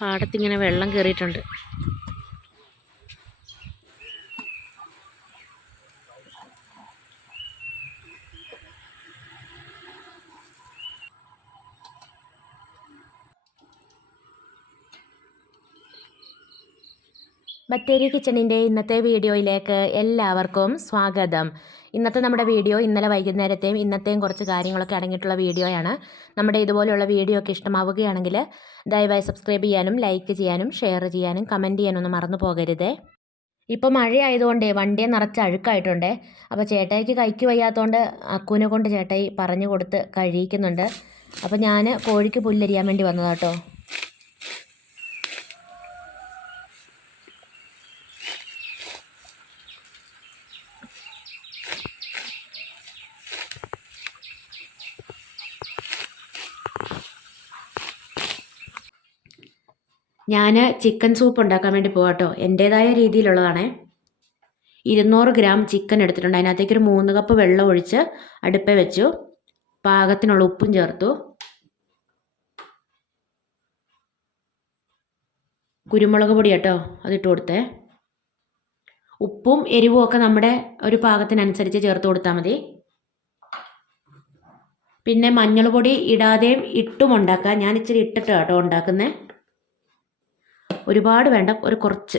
പാടത്തിങ്ങനെ വെള്ളം കയറിയിട്ടുണ്ട് ബത്തേരി കിച്ചണിന്റെ ഇന്നത്തെ വീഡിയോയിലേക്ക് എല്ലാവർക്കും സ്വാഗതം. ഇന്നത്തെ നമ്മുടെ വീഡിയോ ഇന്നലെ വൈകുന്നേരത്തെയും ഇന്നത്തെയും കുറച്ച് കാര്യങ്ങളൊക്കെ അടങ്ങിയിട്ടുള്ള വീഡിയോയാണ്. നമ്മുടെ ഇതുപോലെയുള്ള വീഡിയോ ഒക്കെ ഇഷ്ടമാവുകയാണെങ്കിൽ ദയവായി സബ്സ്ക്രൈബ് ചെയ്യാനും ലൈക്ക് ചെയ്യാനും ഷെയർ ചെയ്യാനും കമന്റ് ചെയ്യാനൊന്നും മറന്നു പോകരുതേ. ഇപ്പോൾ മഴയായതുകൊണ്ടേ വണ്ടിയെ നിറച്ച് അഴുക്കായിട്ടുണ്ട്. അപ്പോൾ ചേട്ടായിക്ക് കൈക്ക് വയ്യാത്തതുകൊണ്ട് അക്കുവിനെ കൊണ്ട് ചേട്ടായി പറഞ്ഞു കൊടുത്ത് കഴിയിക്കുന്നുണ്ട് അപ്പോൾ ഞാൻ കോഴിക്ക് പുല്ലരിയാൻ വേണ്ടി വന്നതാട്ടോ. ഞാൻ ചിക്കൻ സൂപ്പ് ഉണ്ടാക്കാൻ വേണ്ടി പോകാട്ടോ എന്റേതായ രീതിയിലുള്ളതാണ്. ഇരുന്നൂറ് ഗ്രാം ചിക്കൻ എടുത്തിട്ടുണ്ട്. അതിനകത്തേക്ക് ഒരു മൂന്ന് കപ്പ് വെള്ളം ഒഴിച്ച് അടുപ്പേ വെച്ചു. പാകത്തിനുള്ള ഉപ്പും ചേർത്തു. കുരുമുളക് പൊടി കേട്ടോ അതിട്ട് കൊടുത്തേ. ഉപ്പും എരിവും ഒക്കെ നമ്മുടെ ഒരു പാകത്തിനനുസരിച്ച് ചേർത്ത് കൊടുത്താൽ മതി. പിന്നെ മഞ്ഞൾ പൊടി ഇടാതെയും ഇട്ടും ഉണ്ടാക്കാം. ഞാൻ ഇച്ചിരി ഇട്ടിട്ട് കേട്ടോ ഉണ്ടാക്കുന്നത് ഒരുപാട് വേണ്ട ഒരു കുറച്ച്.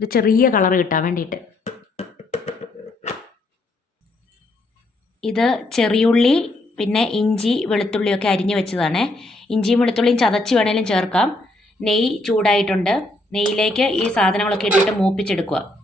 ഒരു ചെറിയ കളർ കിട്ടാൻ വേണ്ടിയിട്ട്. ഇത് ചെറിയുള്ളി പിന്നെ ഇഞ്ചി വെളുത്തുള്ളിയൊക്കെ അരിഞ്ഞു വെച്ചതാണ്. ഇഞ്ചിയും വെളുത്തുള്ളിയും ചതച്ച് വേണേലും ചേർക്കാം. നെയ്യ് ചൂടായിട്ടുണ്ട്. നെയ്യിലേക്ക് ഈ സാധനങ്ങളൊക്കെ ഇട്ടിട്ട് മൂപ്പിച്ചെടുക്കുക.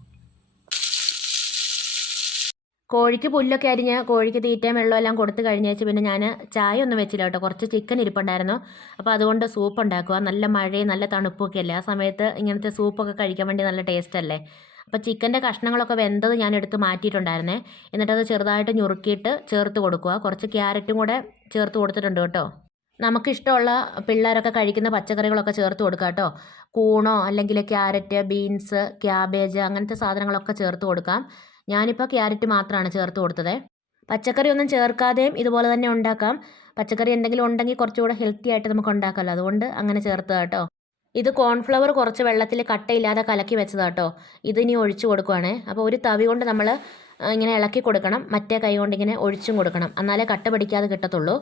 കോഴിക്ക് പുല്ലൊക്കെ അരിഞ്ഞ് കോഴിക്ക് തീറ്റയും വെള്ളം എല്ലാം കൊടുത്തു കഴിഞ്ഞേച്ച് പിന്നെ ഞാൻ ചായ ഒന്നും വെച്ചില്ല കേട്ടോ. കുറച്ച് ചിക്കൻ ഇരിപ്പുണ്ടായിരുന്നു. അപ്പോൾ അതുകൊണ്ട് സൂപ്പ് ഉണ്ടാക്കുക. നല്ല മഴയും നല്ല തണുപ്പൊക്കെ അല്ലേ? ആ സമയത്ത് ഇങ്ങനത്തെ സൂപ്പൊക്കെ കഴിക്കാൻ വേണ്ടി നല്ല ടേസ്റ്റ് അല്ലേ? അപ്പോൾ ചിക്കന്റെ കഷ്ണങ്ങളൊക്കെ വെന്തത് ഞാൻ എടുത്ത് മാറ്റിയിട്ടുണ്ടായിരുന്നേ. എന്നിട്ടത് ചെറുതായിട്ട് ഞുറുക്കിയിട്ട് ചേർത്ത് കൊടുക്കുക. കുറച്ച് ക്യാരറ്റും കൂടെ ചേർത്ത് കൊടുത്തിട്ടുണ്ട് കേട്ടോ. നമുക്കിഷ്ടമുള്ള പിള്ളേരൊക്കെ കഴിക്കുന്ന പച്ചക്കറികളൊക്കെ ചേർത്ത് കൊടുക്കുക കേട്ടോ. കൂണോ അല്ലെങ്കിൽ ക്യാരറ്റ് ബീൻസ് ക്യാബേജ് അങ്ങനത്തെ സാധനങ്ങളൊക്കെ ചേർത്ത് കൊടുക്കാം. ഞാനിപ്പോൾ ക്യാരറ്റ് മാത്രമാണ് ചേർത്ത് കൊടുത്തത്. പച്ചക്കറി ഒന്നും ചേർക്കാതെയും ഇതുപോലെ തന്നെ ഉണ്ടാക്കാം. പച്ചക്കറി എന്തെങ്കിലും ഉണ്ടെങ്കിൽ കുറച്ചുകൂടെ ഹെൽത്തി ആയിട്ട് നമുക്ക് ഉണ്ടാക്കാമല്ലോ അതുകൊണ്ട് അങ്ങനെ ചേർത്ത് കേട്ടോ ഇത് കോൺഫ്ലവർ കുറച്ച് വെള്ളത്തിൽ കട്ടയില്ലാതെ കലക്കി വെച്ചതാ കേട്ടോ ഇത് ഇനി ഒഴിച്ചു കൊടുക്കുവാണ്. അപ്പോൾ ഒരു തവി കൊണ്ട് നമ്മൾ ഇങ്ങനെ ഇളക്കി കൊടുക്കണം. മറ്റേ കൈ കൊണ്ട് ഇങ്ങനെ ഒഴിച്ചും കൊടുക്കണം. എന്നാലേ കട്ട പിടിക്കാതെ കിട്ടത്തുള്ളൂ.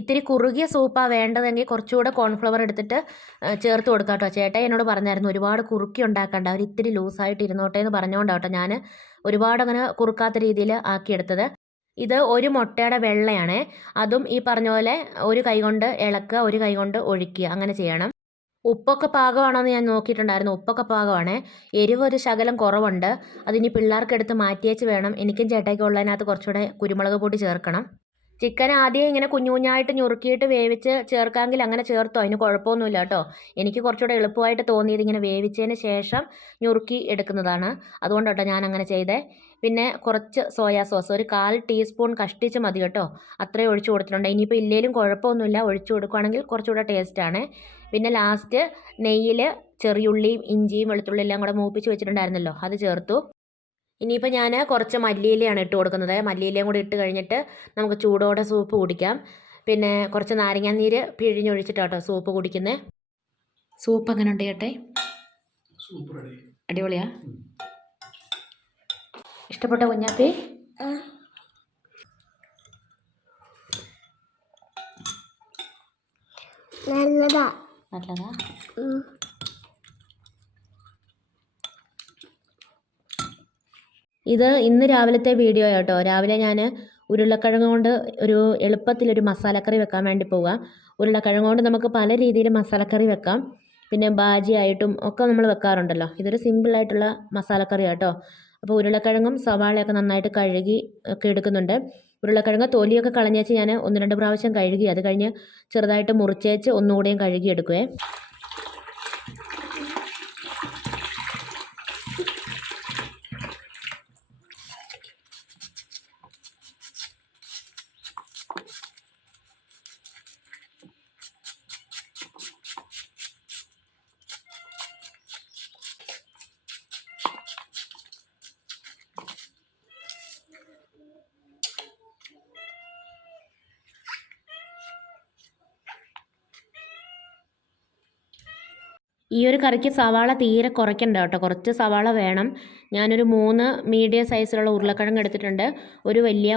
ഇത്തിരി കുറുകിയ സൂപ്പാണ് വേണ്ടതെങ്കിൽ കുറച്ചുകൂടെ കോൺഫ്ലവർ എടുത്തിട്ട് ചേർത്ത് കൊടുക്കാം കേട്ടോ. ചേട്ടായി എന്നോട് പറഞ്ഞായിരുന്നു ഒരുപാട് കുറുക്കി ഉണ്ടാക്കണ്ട അവർ ഇത്തിരി ലൂസായിട്ട് ഇരുന്നോട്ടെ എന്ന് പറഞ്ഞുകൊണ്ടാട്ടോ ഞാൻ ഒരുപാട് അങ്ങനെ കുറുക്കാത്ത രീതിയിൽ ആക്കിയെടുത്തത്. ഇത് ഒരു മുട്ടയുടെ വെള്ളയാണ് അതും ഈ പറഞ്ഞ പോലെ ഒരു കൈ കൊണ്ട് ഇളക്കുക ഒരു കൈ കൊണ്ട് ഒഴിക്കുക അങ്ങനെ ചെയ്യണം. ഉപ്പൊക്കെ പാകമാണോ എന്ന് ഞാൻ നോക്കിയിട്ടുണ്ടായിരുന്നു. ഉപ്പൊക്കെ പാകമാണ്. എരിവ് ഒരു ശകലം കുറവുണ്ട്. അതിനി പിള്ളേർക്കെടുത്ത് മാറ്റിയേച്ച് വേണം. എനിക്കും ചേട്ടയ്ക്കുള്ളതിനകത്ത് കുറച്ചുകൂടെ കുരുമുളക് പൊടി ചേർക്കണം. ചിക്കൻ ആദ്യം ഇങ്ങനെ കുഞ്ഞു കുഞ്ഞായിട്ട് ഞുറുക്കിയിട്ട് വേവിച്ച് ചേർക്കാമെങ്കിൽ അങ്ങനെ ചേർത്തോ? അതിന് കുഴപ്പമൊന്നുമില്ല കേട്ടോ. എനിക്ക് കുറച്ചുകൂടെ എളുപ്പമായിട്ട് തോന്നിയത് ഇങ്ങനെ വേവിച്ചതിന് ശേഷം ഞുറുക്കി എടുക്കുന്നതാണ്. അതുകൊണ്ട് കേട്ടോ ഞാൻ അങ്ങനെ ചെയ്തേ. പിന്നെ കുറച്ച് സോയാ സോസ്. ഒരു കാൽ ടീസ്പൂൺ കഷ്ടിച്ച് മതി കേട്ടോ. അത്രയും ഒഴിച്ചു കൊടുത്തിട്ടുണ്ട്. ഇനിയിപ്പോൾ ഇല്ലേലും കുഴപ്പമൊന്നുമില്ല. ഒഴിച്ചു കൊടുക്കുകയാണെങ്കിൽ കുറച്ചുകൂടെ ടേസ്റ്റാണ് പിന്നെ ലാസ്റ്റ് നെയ്യിൽ ചെറിയുള്ളിയും ഇഞ്ചിയും വെളുത്തുള്ളിയും എല്ലാം കൂടെ മൂപ്പിച്ച് വെച്ചിട്ടുണ്ടായിരുന്നല്ലോ. അത് ചേർത്തു. ഇനിയിപ്പോൾ ഞാൻ കുറച്ച് മല്ലിയിലയാണ് ഇട്ട് കൊടുക്കുന്നത്. മല്ലിയിലയും കൂടി ഇട്ട് കഴിഞ്ഞിട്ട് നമുക്ക് ചൂടോടെ സൂപ്പ് കുടിക്കാം. പിന്നെ കുറച്ച് നാരങ്ങാനീര് പിഴിഞ്ഞൊഴിച്ചിട്ടാട്ടോ സൂപ്പ് കുടിക്കുന്നത് സൂപ്പ് എങ്ങനെ ഉണ്ട് കേട്ടെ അടിപൊളിയാ. ഇഷ്ടപ്പെട്ട കുഞ്ഞാപ്പി? നല്ലതാ. നല്ലതാ. ഇത് ഇന്ന് രാവിലത്തെ വീഡിയോ കേട്ടോ രാവിലെ ഞാൻ ഉരുളക്കിഴങ്ങ് കൊണ്ട് ഒരു എളുപ്പത്തിലൊരു മസാലക്കറി വെക്കാൻ വേണ്ടി പോവുക ഉരുളക്കിഴങ്ങ് കൊണ്ട് നമുക്ക് പല രീതിയിൽ മസാലക്കറി വെക്കാം. പിന്നെ ബാജി ആയിട്ടും ഒക്കെ നമ്മൾ വെക്കാറുണ്ടല്ലോ. ഇതൊരു സിമ്പിളായിട്ടുള്ള മസാലക്കറി കേട്ടോ അപ്പോൾ ഉരുളക്കിഴങ്ങും സവാളയൊക്കെ നന്നായിട്ട് കഴുകി ഒക്കെ എടുക്കുന്നുണ്ട്. ഉരുളക്കിഴങ്ങ് തൊലിയൊക്കെ കളഞ്ഞേച്ച് ഞാൻ ഒന്ന് രണ്ട് പ്രാവശ്യം കഴുകി അത് കഴിഞ്ഞ് ചെറുതായിട്ട് മുറിച്ചേച്ച് ഒന്നുകൂടെയും കഴുകി ഈ ഒരു കറിക്ക് സവാള തീരെ കുറയ്ക്കണ്ട കേട്ടോ. കുറച്ച് സവാള വേണം. ഞാനൊരു മൂന്ന് മീഡിയം സൈസിലുള്ള ഉരുളക്കിഴങ്ങ് എടുത്തിട്ടുണ്ട്. ഒരു വലിയ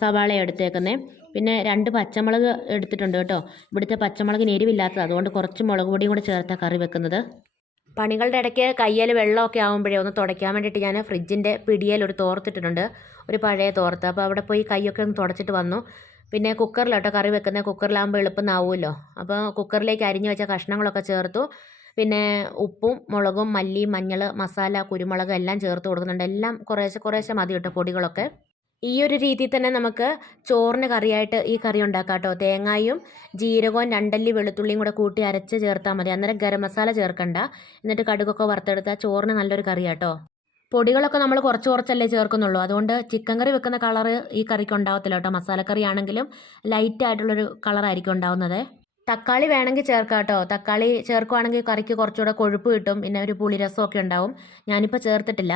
സവാള എടുത്തേക്കുന്നത് പിന്നെ രണ്ട് പച്ചമുളക് എടുത്തിട്ടുണ്ട് കേട്ടോ. ഇവിടുത്തെ പച്ചമുളകിന് എരിവില്ലാത്തത്. അതുകൊണ്ട് കുറച്ച് മുളക് പൊടിയും കൂടെ ചേർത്താണ് കറി വെക്കുന്നത്. പണികളുടെ ഇടയ്ക്ക് കയ്യിൽ വെള്ളമൊക്കെ ആകുമ്പോഴേ ഒന്ന് തുടയ്ക്കാൻ വേണ്ടിയിട്ട് ഞാൻ ഫ്രിഡ്ജിന്റെ പിടിയിൽ ഒരു തോർത്തിട്ടിട്ടുണ്ട്. ഒരു പഴയ തോർത്ത്. അപ്പോൾ അവിടെ പോയി കൈയൊക്കെ ഒന്ന് തുടച്ചിട്ട് വന്നു. പിന്നെ കുക്കറിലോട്ടോ കറി വെക്കുന്നത്. കുക്കറിലാകുമ്പോൾ എളുപ്പം ആവുമല്ലോ. അപ്പോൾ കുക്കറിലേക്ക് അരിഞ്ഞു വെച്ച കഷ്ണങ്ങളൊക്കെ ചേർത്തു. പിന്നെ ഉപ്പും മുളകും മല്ലി മഞ്ഞൾ മസാല കുരുമുളക് എല്ലാം ചേർത്ത് കൊടുക്കുന്നുണ്ട്. എല്ലാം കുറേശ്ശെ കുറേശ്ശെ മതി കേട്ടോ പൊടികളൊക്കെ. ഈ ഒരു രീതിയിൽ തന്നെ നമുക്ക് ചോറിന് കറിയായിട്ട് ഈ കറി ഉണ്ടാക്കാം കേട്ടോ. തേങ്ങായും ജീരകവും രണ്ടല്ലി വെളുത്തുള്ളിയും കൂടെ കൂട്ടി അരച്ച് ചേർത്താൽ മതി. അന്നേരം ഗരം മസാല ചേർക്കണ്ട. എന്നിട്ട് കടുകൊക്കെ വറുത്തെടുത്താൽ ചോറിന് നല്ലൊരു കറിയാട്ടോ പൊടികളൊക്കെ നമ്മൾ കുറച്ച് കുറച്ചല്ലേ ചേർക്കുന്നുള്ളൂ. അതുകൊണ്ട് ചിക്കൻ കറി വെക്കുന്ന കളറ് ഈ കറിക്ക് ഉണ്ടാവത്തില്ല കേട്ടോ. മസാലക്കറി ആണെങ്കിലും ലൈറ്റ് കളറായിരിക്കും ഉണ്ടാവുന്നത്. തക്കാളി വേണമെങ്കിൽ ചേർക്കാം കേട്ടോ. തക്കാളി ചേർക്കുവാണെങ്കിൽ കറിക്ക് കുറച്ചുകൂടെ കൊഴുപ്പ് കിട്ടും. പിന്നെ ഒരു പുളിരസമൊക്കെ ഉണ്ടാവും. ഞാനിപ്പോൾ ചേർത്തിട്ടില്ല.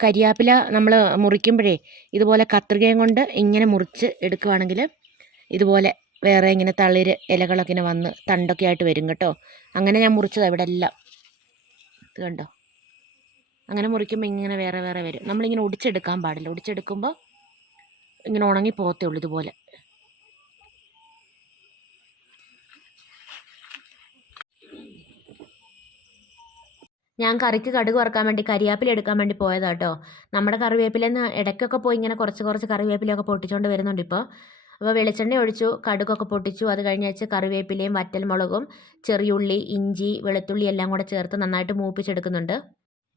കരിയാപ്പില നമ്മൾ മുറിക്കുമ്പോഴേ ഇതുപോലെ കത്രികയും കൊണ്ട് ഇങ്ങനെ മുറിച്ച് എടുക്കുവാണെങ്കിൽ ഇതുപോലെ വേറെ ഇങ്ങനെ തളിര് ഇലകളൊക്കെ ഇങ്ങനെ വന്ന് തണ്ടൊക്കെ ആയിട്ട് വരും കേട്ടോ. അങ്ങനെ ഞാൻ മുറിച്ചതാണ് ഇവിടെ എല്ലാം. ഇത് കണ്ടോ? അങ്ങനെ മുറിക്കുമ്പോൾ ഇങ്ങനെ വേറെ വേറെ വരും. നമ്മളിങ്ങനെ ഒടിച്ചെടുക്കാൻ പാടില്ല. ഒടിച്ചെടുക്കുമ്പോൾ ഇങ്ങനെ ഉണങ്ങി പോകത്തേ ഉള്ളൂ ഇതുപോലെ. ഞാൻ കറിക്ക് കടുക് വറുക്കാൻ വേണ്ടി കരിയാപ്പില എടുക്കാൻ വേണ്ടി പോയതാ കേട്ടോ നമ്മുടെ കറിവേപ്പിലെന്ന് ഇടയ്ക്കൊക്കെ പോയി ഇങ്ങനെ കുറച്ച് കുറച്ച് കറിവേപ്പിലയൊക്കെ പൊട്ടിച്ചുകൊണ്ട് വരുന്നുണ്ട് ഇപ്പോൾ അപ്പോൾ വെളിച്ചെണ്ണ ഒഴിച്ചു കടുകൊക്കെ പൊട്ടിച്ചു അത് കഴിഞ്ഞ് വെച്ച് കറിവേപ്പിലയും വറ്റൽമുളകും ചെറിയുള്ളി ഇഞ്ചി വെളുത്തുള്ളി എല്ലാം കൂടെ ചേർത്ത് നന്നായിട്ട് മൂപ്പിച്ചെടുക്കുന്നുണ്ട്.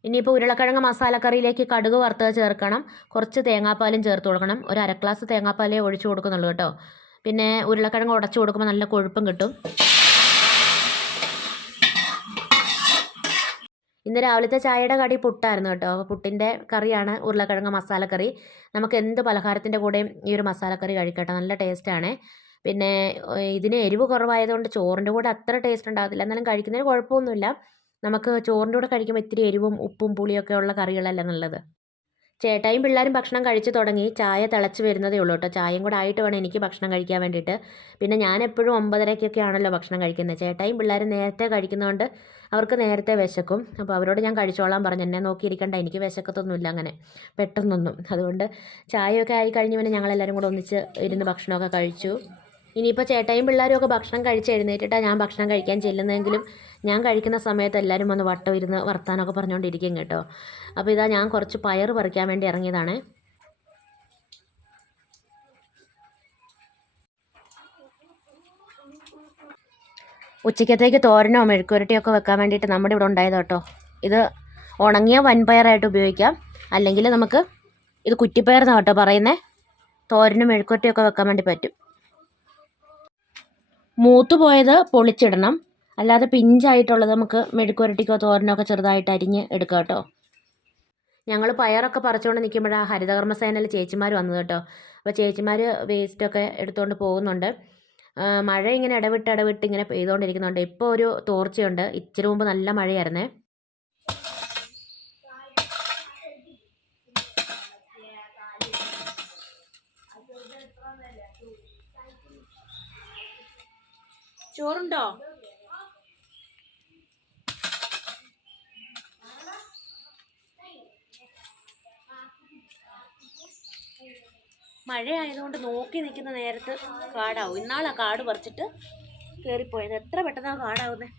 ഇനിയിപ്പോൾ ഉരുളക്കിഴങ്ങ് മസാലക്കറിയിലേക്ക് കടുക് വറുത്തത് ചേർക്കണം. കുറച്ച് തേങ്ങാപ്പാലും ചേർത്ത് കൊടുക്കണം. ഒരു അര ഗ്ലാസ് തേങ്ങാപ്പാലേ ഒഴിച്ചു കൊടുക്കുന്നുള്ളൂ കേട്ടോ. പിന്നെ ഉരുളക്കിഴങ്ങ് ഉടച്ചു കൊടുക്കുമ്പോൾ നല്ല കൊഴുപ്പും കിട്ടും. ഇന്ന് രാവിലത്തെ ചായയുടെ കടി പുട്ടായിരുന്നു കേട്ടോ. പുട്ടിന്റെ കറിയാണ് ഉരുളക്കിഴങ്ങ് മസാലക്കറി. നമുക്ക് എന്ത് പലഹാരത്തിന്റെ കൂടെയും ഈ ഒരു മസാലക്കറി കഴിക്കട്ടെ. നല്ല ടേസ്റ്റാണ് പിന്നെ ഇതിന് എരിവ് കുറവായതുകൊണ്ട് ചോറിന്റെ കൂടെ അത്ര ടേസ്റ്റ് ഉണ്ടാകത്തില്ല എന്നാലും കഴിക്കുന്നതിന് കുഴപ്പമൊന്നുമില്ല. നമുക്ക് ചോറിന്റെ കൂടെ കഴിക്കുമ്പോൾ ഇത്തിരി എരിവും ഉപ്പും പുളിയൊക്കെ ഉള്ള കറികളല്ല നല്ലത്. ചേട്ടായും പിള്ളേരും ഭക്ഷണം കഴിച്ചു തുടങ്ങി. ചായ തിളച്ച് വരുന്നതേ ഉള്ളൂ കേട്ടോ. ചായയും കൂടെ ആയിട്ട് വേണം എനിക്ക് ഭക്ഷണം കഴിക്കാൻ വേണ്ടിയിട്ട്. പിന്നെ ഞാൻ എപ്പോഴും ഒമ്പതരയ്ക്കൊക്കെ ആണല്ലോ ഭക്ഷണം കഴിക്കുന്നത്. ചേട്ടായും പിള്ളേരും നേരത്തെ കഴിക്കുന്നതുകൊണ്ട് അവർക്ക് നേരത്തെ വിശക്കും. അപ്പോൾ അവരോട് ഞാൻ കഴിച്ചോളാൻ പറഞ്ഞു. എന്നെ നോക്കിയിരിക്കണ്ട. എനിക്ക് വിശക്കത്തൊന്നുമില്ല അങ്ങനെ. പെട്ടെന്നൊന്നും. അതുകൊണ്ട് ചായയൊക്കെ ആയി കഴിഞ്ഞ് പിന്നെ ഞങ്ങളെല്ലാവരും കൂടെ ഒന്നിച്ച് ഇരുന്ന് ഭക്ഷണമൊക്കെ കഴിച്ചു. ഇനിയിപ്പോൾ ചേട്ടായും പിള്ളേരും ഒക്കെ ഭക്ഷണം കഴിച്ച് എഴുന്നേറ്റിട്ടാണ് ഞാൻ ഭക്ഷണം കഴിക്കാൻ ചെല്ലുന്നതെങ്കിലും ഞാൻ കഴിക്കുന്ന സമയത്ത് എല്ലാവരും വന്ന് വട്ടം ഇരുന്ന് വർത്താനമൊക്കെ പറഞ്ഞുകൊണ്ടിരിക്കും കേട്ടോ. അപ്പോൾ ഇതാ ഞാൻ കുറച്ച് പയർ പറിക്കാൻ വേണ്ടി ഇറങ്ങിയതാണ്. ഉച്ചക്കത്തേക്ക് തോരനോ മെഴുക്കുരട്ടിയോ ഒക്കെ വെക്കാൻ വേണ്ടിയിട്ട് നമ്മുടെ ഇവിടെ ഉണ്ടായത് കേട്ടോ. ഇത് ഉണങ്ങിയ വൻപയറായിട്ട് ഉപയോഗിക്കാം. അല്ലെങ്കിൽ നമുക്ക് ഇത് കുറ്റിപ്പയർ എന്നാണ് കേട്ടോ പറയുന്നത് തോരനും മെഴുക്കുരട്ടിയൊക്കെ വെക്കാൻ വേണ്ടി പറ്റും. മൂത്ത് പോയത് പൊളിച്ചിടണം. അല്ലാതെ പിഞ്ചായിട്ടുള്ളത് നമുക്ക് മെഴുക്കുരട്ടിക്കോ തോരനോ ഒക്കെ ചെറുതായിട്ട് അരിഞ്ഞ് എടുക്കാം കേട്ടോ. ഞങ്ങൾ പയറൊക്കെ പറിച്ചുകൊണ്ട് നിൽക്കുമ്പോഴാണ് ഹരിതകർമ്മസേനയിൽ ചേച്ചിമാർ വന്നത് കേട്ടോ. അപ്പോൾ ചേച്ചിമാർ വേസ്റ്റൊക്കെ എടുത്തുകൊണ്ട് പോകുന്നുണ്ട്. മഴ ഇങ്ങനെ ഇടവിട്ട് ഇടവിട്ട് ഇങ്ങനെ പെയ്തുകൊണ്ടിരിക്കുന്നുണ്ട് ഇപ്പോൾ ഒരു തോർച്ചയുണ്ട്. ഇച്ചിരി മുമ്പ് നല്ല മഴയായിരുന്നേ. ചോറുണ്ടോ? മഴയായതുകൊണ്ട് നോക്കി നിൽക്കുന്ന നേരത്ത് കാടാവും. ഇന്നാളാ കാട് പറിച്ചിട്ട് കയറിപ്പോയത് എത്ര പെട്ടെന്നാണ് കാടാവുന്നത്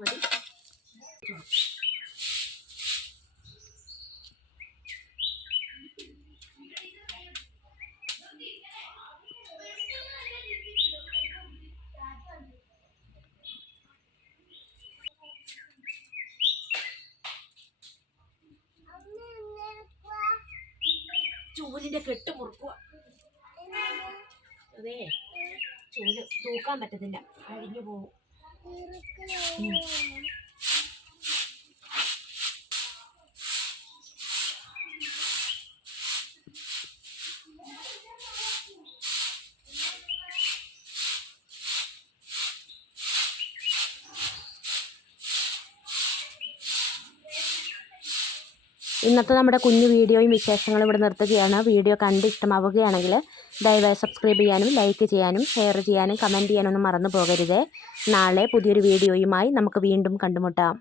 മതി. കെട്ട് മുറുക്കുക അതേ ചൂൽ തൂക്കാൻ പറ്റത്തില്ല. അഴിഞ്ഞു പോകും ഇന്നത്തെ നമ്മുടെ കുഞ്ഞു വീഡിയോയും വിശേഷങ്ങളും ഇവിടെ നിർത്തുകയാണ്. വീഡിയോ കണ്ട് ഇഷ്ടമാവുകയാണെങ്കിൽ ദയവായി സബ്സ്ക്രൈബ് ചെയ്യാനും ലൈക്ക് ചെയ്യാനും ഷെയർ ചെയ്യാനും കമന്റ് ചെയ്യാനൊന്നും മറന്നു പോകരുത്. നാളെ പുതിയൊരു വീഡിയോയുമായി നമുക്ക് വീണ്ടും കണ്ടുമുട്ടാം.